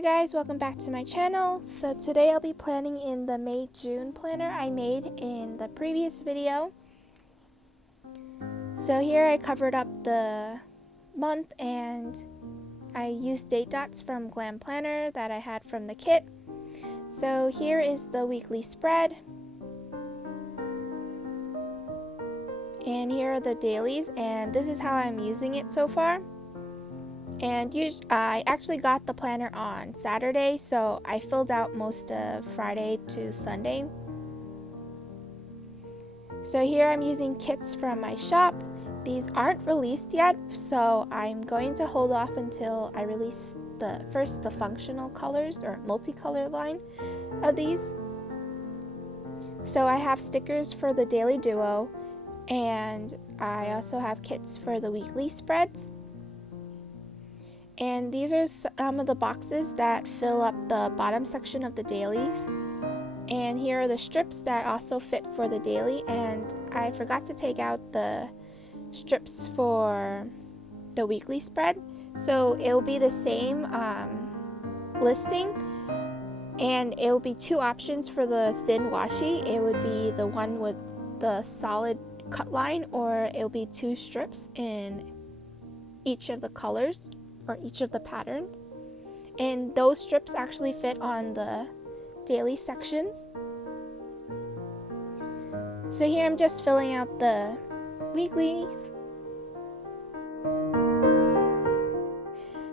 Hi guys, welcome back to my channel. So today I'll be planning in the May-June planner I made in the previous video. So here I covered up the month and I used date dots from Glam Planner that I had from the kit. So here is the weekly spread. And here are the dailies, and this is how I'm using it so far. And I actually got the planner on Saturday, so I filled out most of Friday to Sunday. So here I'm using kits from my shop. These aren't released yet, so I'm going to hold off until I release the functional colors or multicolor line of these. So I have stickers for the daily duo, and I also have kits for the weekly spreads. And these are some of the boxes that fill up the bottom section of the dailies. And here are the strips that also fit for the daily, and I forgot to take out the strips for the weekly spread. So it will be the same listing, and it will be two options for the thin washi. It would be the one with the solid cut line, or it will be two strips in each of the colors or each of the patterns, and those strips actually fit on the daily sections. So here I'm just filling out the weeklies.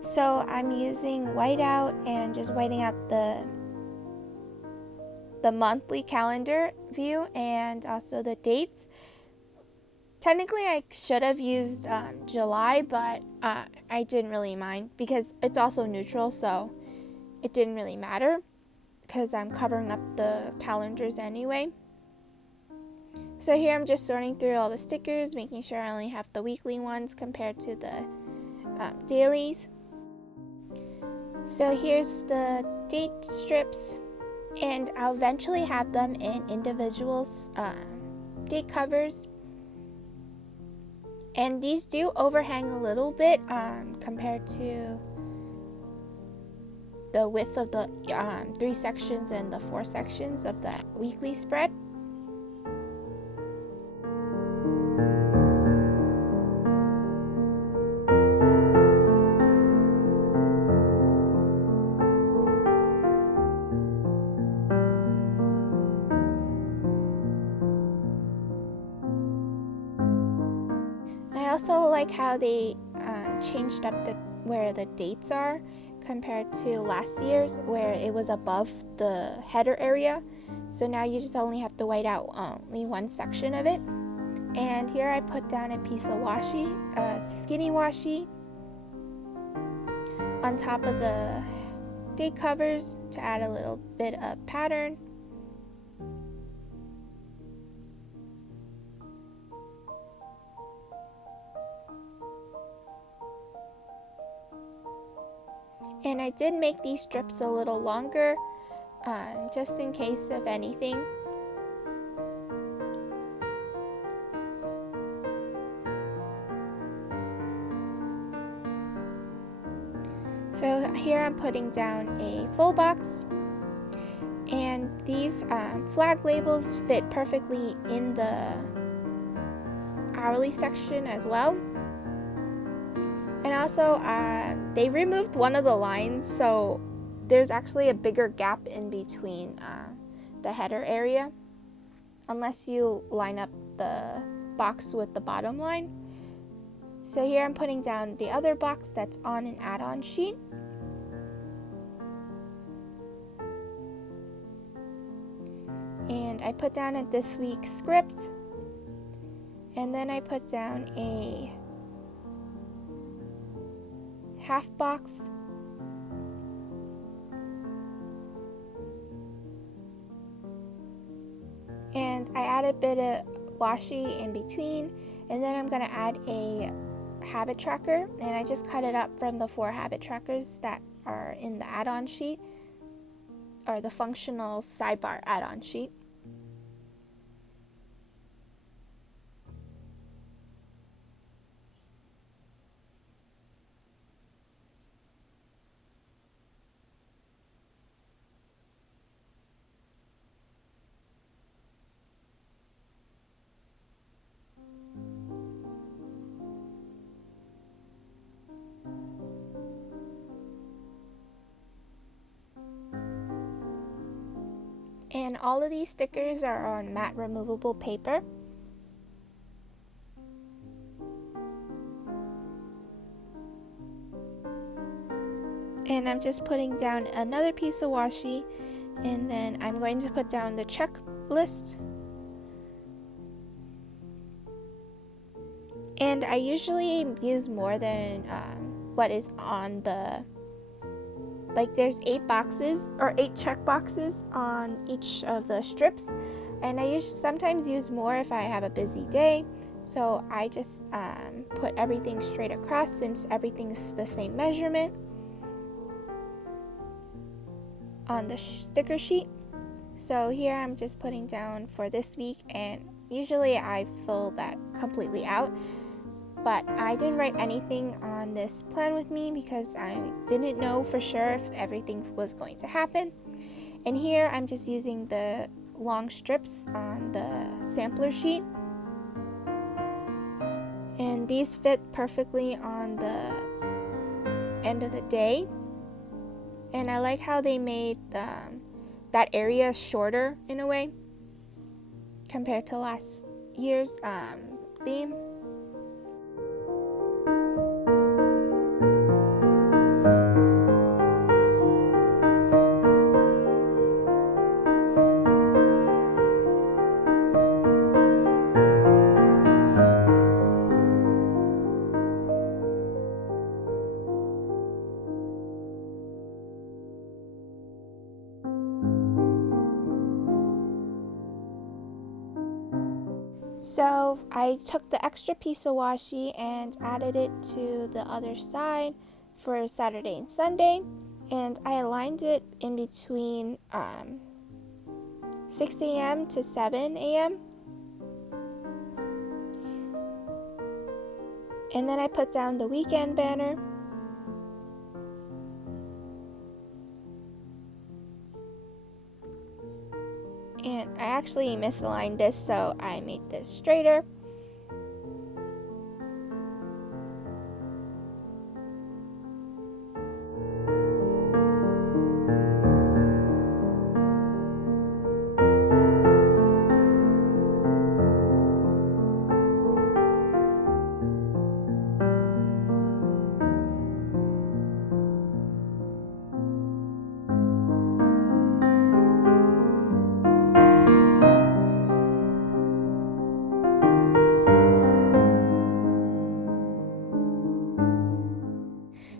So I'm using whiteout and just whiting out the monthly calendar view and also the dates. Technically, I should have used July, but I didn't really mind because it's also neutral, so it didn't really matter because I'm covering up the calendars anyway. So here I'm just sorting through all the stickers, making sure I only have the weekly ones compared to the dailies. So here's the date strips, and I'll eventually have them in individual date covers. And these do overhang a little bit compared to the width of the 3 sections and the 4 sections of the weekly spread. I also like how they changed up where the dates are compared to last year's, where it was above the header area. So now you just only have to white out only one section of it. And here I put down a piece of washi, skinny washi, on top of the date covers to add a little bit of pattern. And I did make these strips a little longer, just in case of anything. So here I'm putting down a full box, and these flag labels fit perfectly in the hourly section as well. And also, they removed one of the lines, so there's actually a bigger gap in between the header area, unless you line up the box with the bottom line. So here I'm putting down the other box that's on an add-on sheet. And I put down a this week script, and then I put down a half box, and I add a bit of washi in between, and then I'm going to add a habit tracker, and I just cut it up from the 4 habit trackers that are in the add-on sheet, or the functional sidebar add-on sheet. And all of these stickers are on matte removable paper. And I'm just putting down another piece of washi, and then I'm going to put down the checklist. And I usually use more than what is on the, like there's 8 boxes or 8 check boxes on each of the strips, and I sometimes use more if I have a busy day. So I just put everything straight across since everything's the same measurement on the sticker sheet. So here I'm just putting down for this week, and usually I fill that completely out, but I didn't write anything on this plan with me because I didn't know for sure if everything was going to happen. And here I'm just using the long strips on the sampler sheet, and these fit perfectly on the end of the day. And I like how they made that area shorter in a way compared to last year's theme. So I took the extra piece of washi and added it to the other side for Saturday and Sunday, and I aligned it in between 6 a.m. to 7 a.m. And then I put down the weekend banner. And I actually misaligned this, so I made this straighter.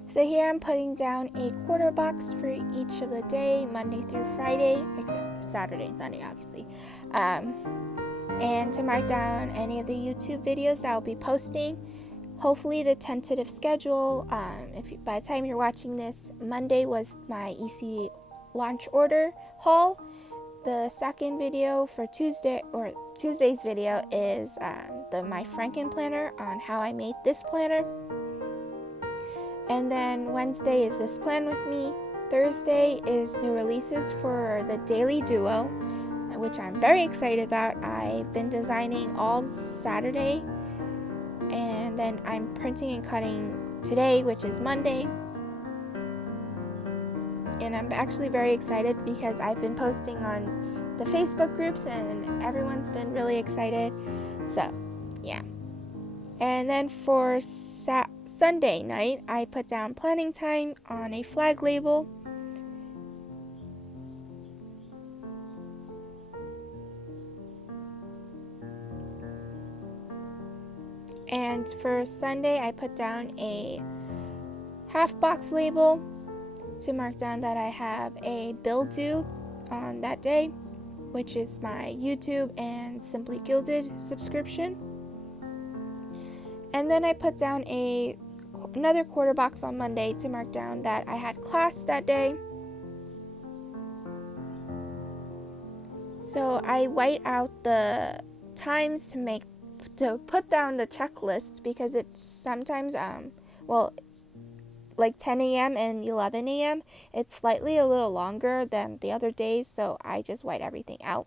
So here I'm putting down a quarter box for each of the day, Monday through Friday, except Saturday and Sunday, obviously. And to mark down any of the YouTube videos I'll be posting. Hopefully the tentative schedule, by the time you're watching this, Monday was my EC launch order haul. The second video for Tuesday's video is my FrankenPlanner on how I made this planner. And then Wednesday is this plan with me. Thursday is new releases for the Daily Duo, which I'm very excited about. I've been designing all Saturday, and then I'm printing and cutting today, which is Monday. And I'm actually very excited because I've been posting on the Facebook groups and everyone's been really excited. So, yeah. And then for Sunday night, I put down planning time on a flag label. And for Sunday, I put down a half box label to mark down that I have a bill due on that day, which is my YouTube and Simply Gilded subscription. And then I put down another quarter box on Monday to mark down that I had class that day. So I white out the times to put down the checklist because it's sometimes like 10 a.m. and 11 a.m. it's slightly a little longer than the other days, so I just white everything out.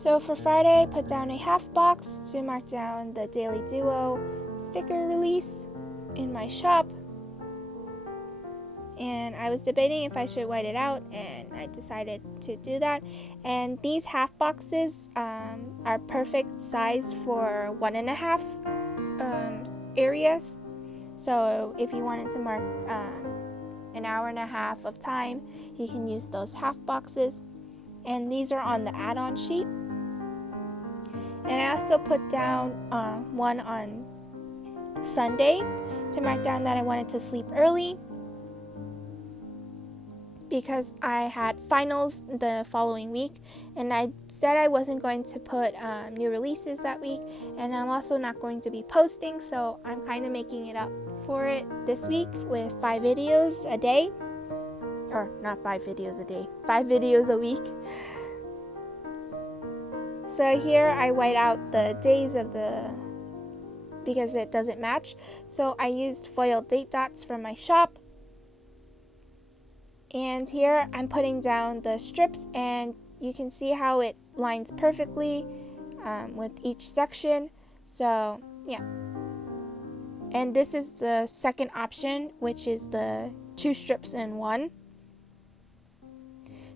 So for Friday, I put down a half box to mark down the Daily Duo sticker release in my shop. And I was debating if I should white it out, and I decided to do that. And these half boxes are perfect size for 1.5 areas. So if you wanted to mark an hour and a half of time, you can use those half boxes. And these are on the add-on sheet. And I also put down one on Sunday to mark down that I wanted to sleep early, because I had finals the following week, and I said I wasn't going to put new releases that week, and I'm also not going to be posting, so I'm kind of making it up for it this week with 5 videos a day, or not 5 videos a day, 5 videos a week. So here I white out the days of because it doesn't match, so I used foil date dots from my shop. And here I'm putting down the strips, and you can see how it lines perfectly with each section. So yeah. And this is the second option, which is the 2 strips in 1.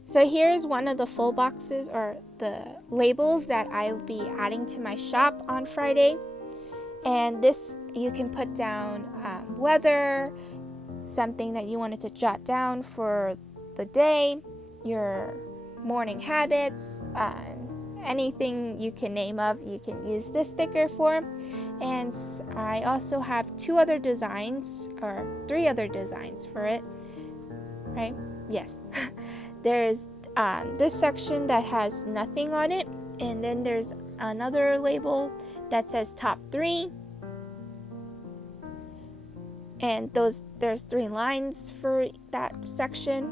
So here's one of the full boxes, or the labels, that I'll be adding to my shop on Friday. And this, you can put down weather, something that you wanted to jot down for the day, your morning habits, anything you can name of, you can use this sticker for. And I also have 2 other designs, or 3 other designs for it, right? Yes. There's this section that has nothing on it, and then there's another label that says top 3. And there's 3 lines for that section,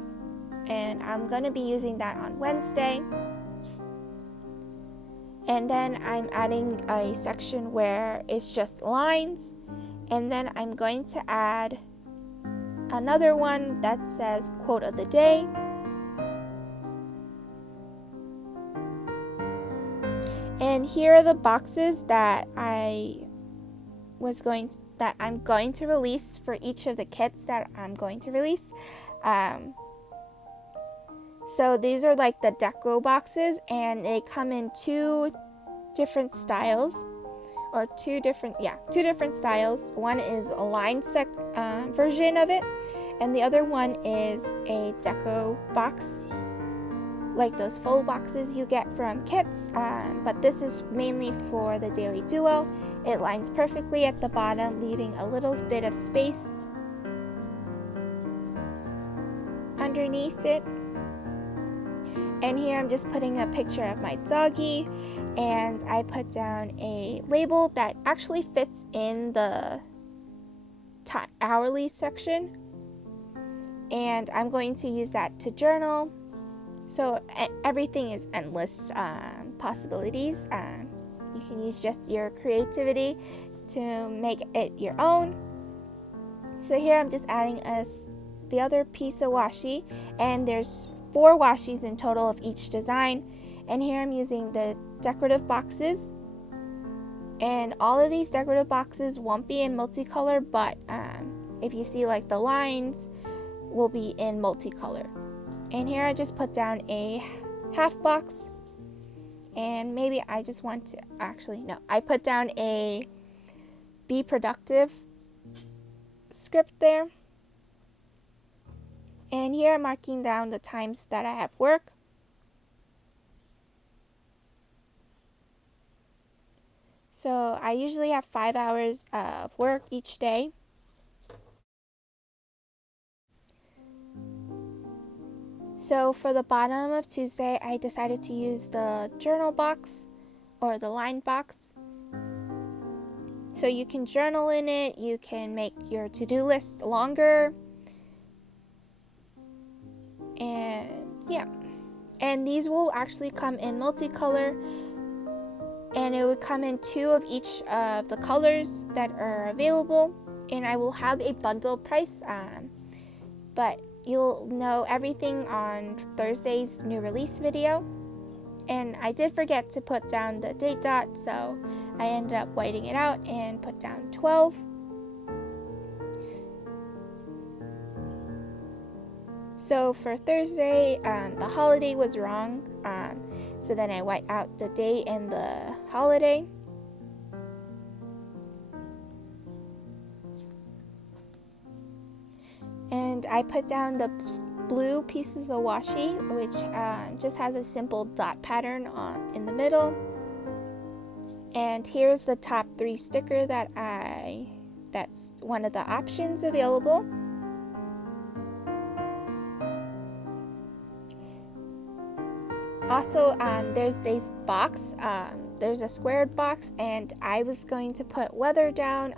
and I'm going to be using that on Wednesday. And then I'm adding a section where it's just lines, and then I'm going to add another one that says quote of the day. And here are the boxes that I'm going to release for each of the kits that I'm going to release. So these are like the deco boxes, and they come in 2 different styles, or 2 different styles. One is a lined version of it, and the other one is a deco box, like those full boxes you get from kits, but this is mainly for the Daily Duo. It lines perfectly at the bottom, leaving a little bit of space underneath it. And here I'm just putting a picture of my doggy, and I put down a label that actually fits in the hourly section, and I'm going to use that to journal. So everything is endless possibilities. You can use just your creativity to make it your own. So here I'm just adding the other piece of washi, and there's 4 washis in total of each design. And here I'm using the decorative boxes, and all of these decorative boxes won't be in multicolor, but if you see, like, the lines will be in multicolor. And here I just put down a half box, and maybe I just want to, I put down a be productive script there. And here I'm marking down the times that I have work. So I usually have 5 hours of work each day. So for the bottom of Tuesday, I decided to use the journal box, or the line box. So you can journal in it, you can make your to-do list longer. And yeah, and these will actually come in multicolor, and it would come in 2 of each of the colors that are available. And I will have a bundle price, but you'll know everything on Thursday's new release video. and I did forget to put down the date dot, so I ended up whiting it out and put down 12. So for Thursday, the holiday was wrong, so then I white out the date and the holiday. And I put down the blue pieces of washi, which just has a simple dot pattern in the middle. And here's the top 3 sticker that's one of the options available. Also, there's this box, there's a squared box, and I was going to put weather down,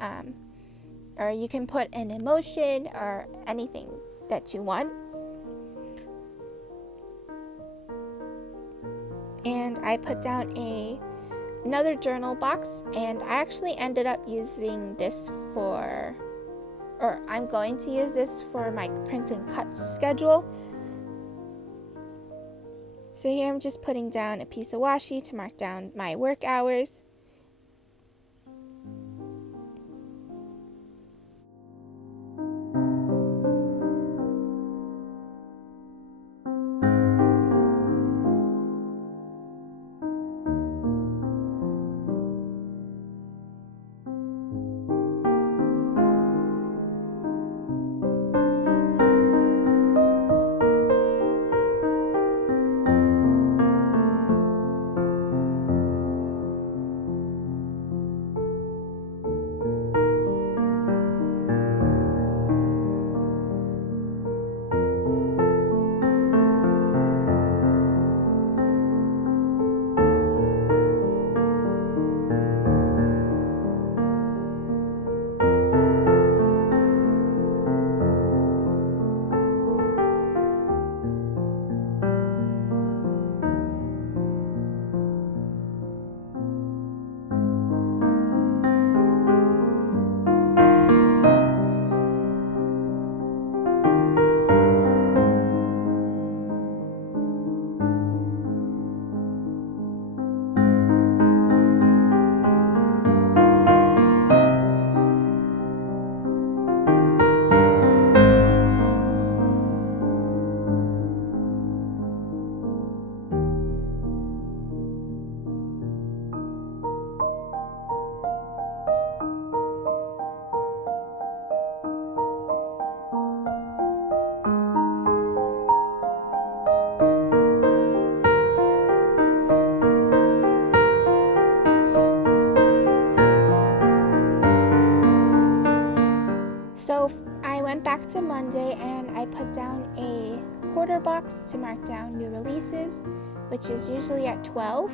or you can put an emotion or anything that you want. And I put down another journal box, and I actually ended up using this I'm going to use this for my print and cut schedule. So here I'm just putting down a piece of washi to mark down my work hours. So I went back to Monday and I put down a quarter box to mark down new releases, which is usually at 12.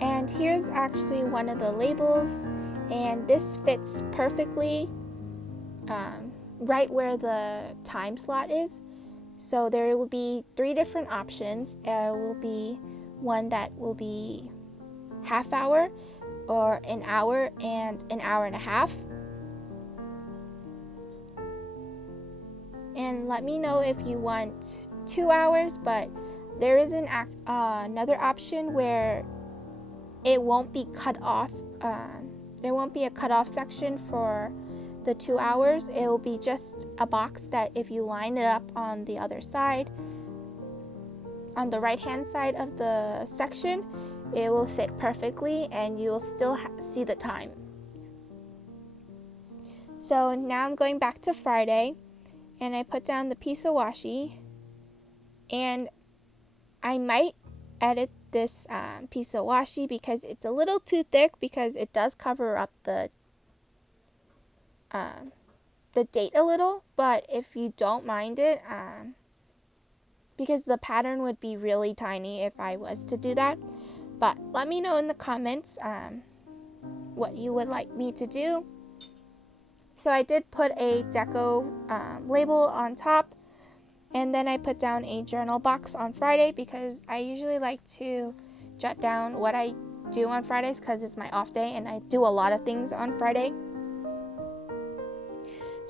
And here's actually one of the labels, and this fits perfectly right where the time slot is. So there will be 3 different options. There will be one that will be half hour, or an hour, and an hour and a half. And let me know if you want 2 hours, but there is another option where it won't be cut off. There won't be a cutoff section for the 2 hours. It will be just a box that if you line it up on the other side, on the right hand side of the section, it will fit perfectly and you will still see the time. So now I'm going back to Friday, and I put down the piece of washi, and I might edit this piece of washi because it's a little too thick, because it does cover up the date a little. But if you don't mind it, because the pattern would be really tiny if I was to do that. But let me know in the comments what you would like me to do. So I did put a deco label on top, and then I put down a journal box on Friday because I usually like to jot down what I do on Fridays because it's my off day and I do a lot of things on Friday.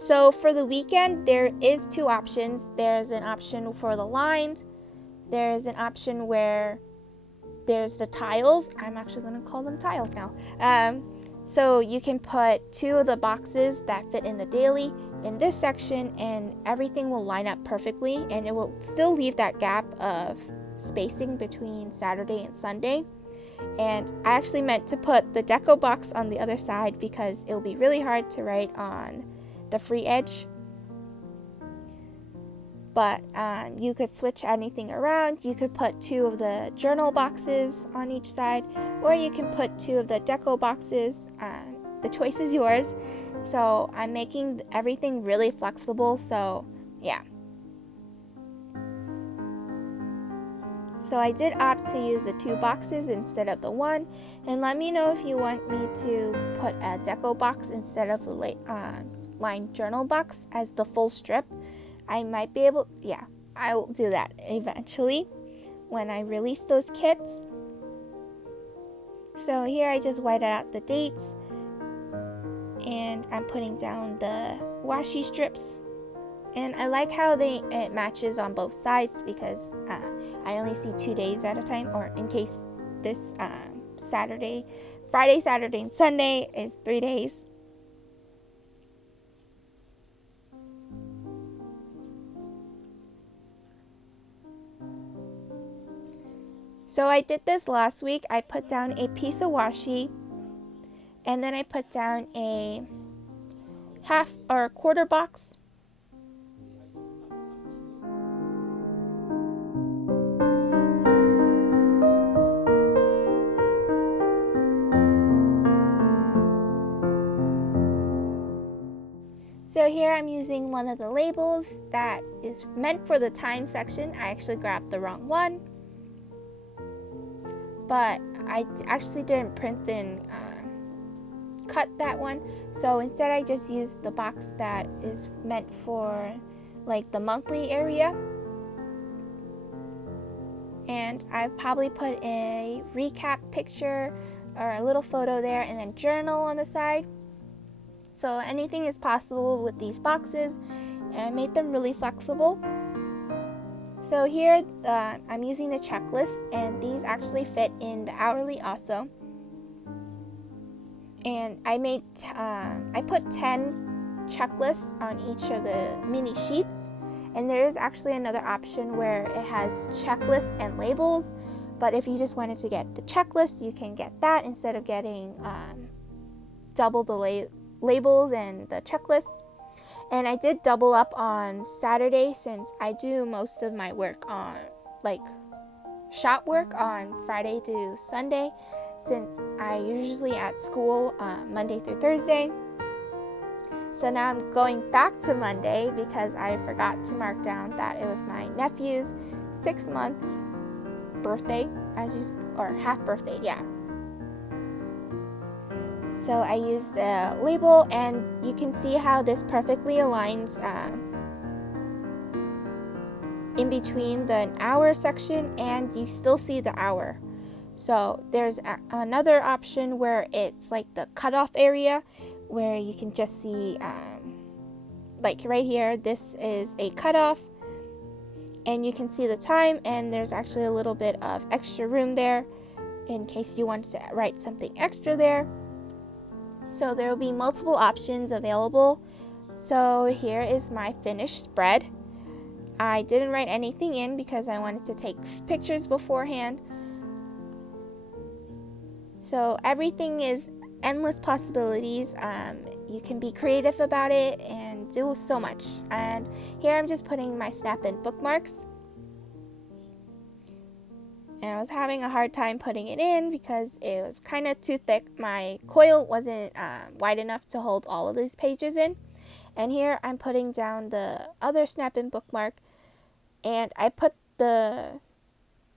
So for the weekend, there is two options. There's an option for the lined. There's an option where there's the tiles. I'm actually going to call them tiles now. So you can put two of the boxes that fit in the daily in this section, and everything will line up perfectly, and it will still leave that gap of spacing between Saturday and Sunday. And I actually meant to put the deco box on the other side because it will be really hard to write on the free edge. But you could switch anything around. You could put two of the journal boxes on each side, or you can put two of the deco boxes. The choice is yours. So I'm making everything really flexible, so yeah. So I did opt to use the two boxes instead of the one, and let me know if you want me to put a deco box instead of the lined journal box as the full strip. I might be able, yeah, I will do that eventually when I release those kits. So here I just whited out the dates, and I'm putting down the washi strips. And I like how it matches on both sides because I only see 2 days at a time, or in case this Friday, Saturday, and Sunday is 3 days. So I did this last week. I put down a piece of washi, and then I put down a half or a quarter box. So here I'm using one of the labels that is meant for the time section. I actually grabbed the wrong one, but I actually didn't print and cut that one. So instead I just used the box that is meant for like the monthly area. And I probably put a recap picture or a little photo there, and then journal on the side. So anything is possible with these boxes, and I made them really flexible. So here I'm using the checklist, and these actually fit in the hourly also. And I put 10 checklists on each of the mini sheets, and there is actually another option where it has checklists and labels. But if you just wanted to get the checklist, you can get that instead of getting double the labels and the checklist. And I did double up on Saturday since I do most of my work on like shop work on Friday to Sunday, since I usually at school Monday through Thursday. So now I'm going back to Monday because I forgot to mark down that it was my nephew's 6 months birthday, or half birthday, yeah. So I used a label, and you can see how this perfectly aligns in between the hour section, and you still see the hour. So there's another option where it's like the cutoff area, where you can just see like right here, this is a cutoff, and you can see the time, and there's actually a little bit of extra room there in case you want to write something extra there. So there will be multiple options available. So here is my finished spread. I didn't write anything in because I wanted to take pictures beforehand. So everything is endless possibilities. You can be creative about it and do so much. And here I'm just putting my snap-in bookmarks. And I was having a hard time putting it in because it was kind of too thick. My coil wasn't wide enough to hold all of these pages in. And here I'm putting down the other snap-in bookmark, and I put the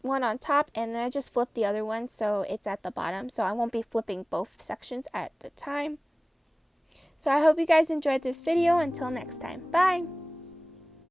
one on top, and then I just flipped the other one so it's at the bottom, so I won't be flipping both sections at the time. So I hope you guys enjoyed this video. Until next time, bye!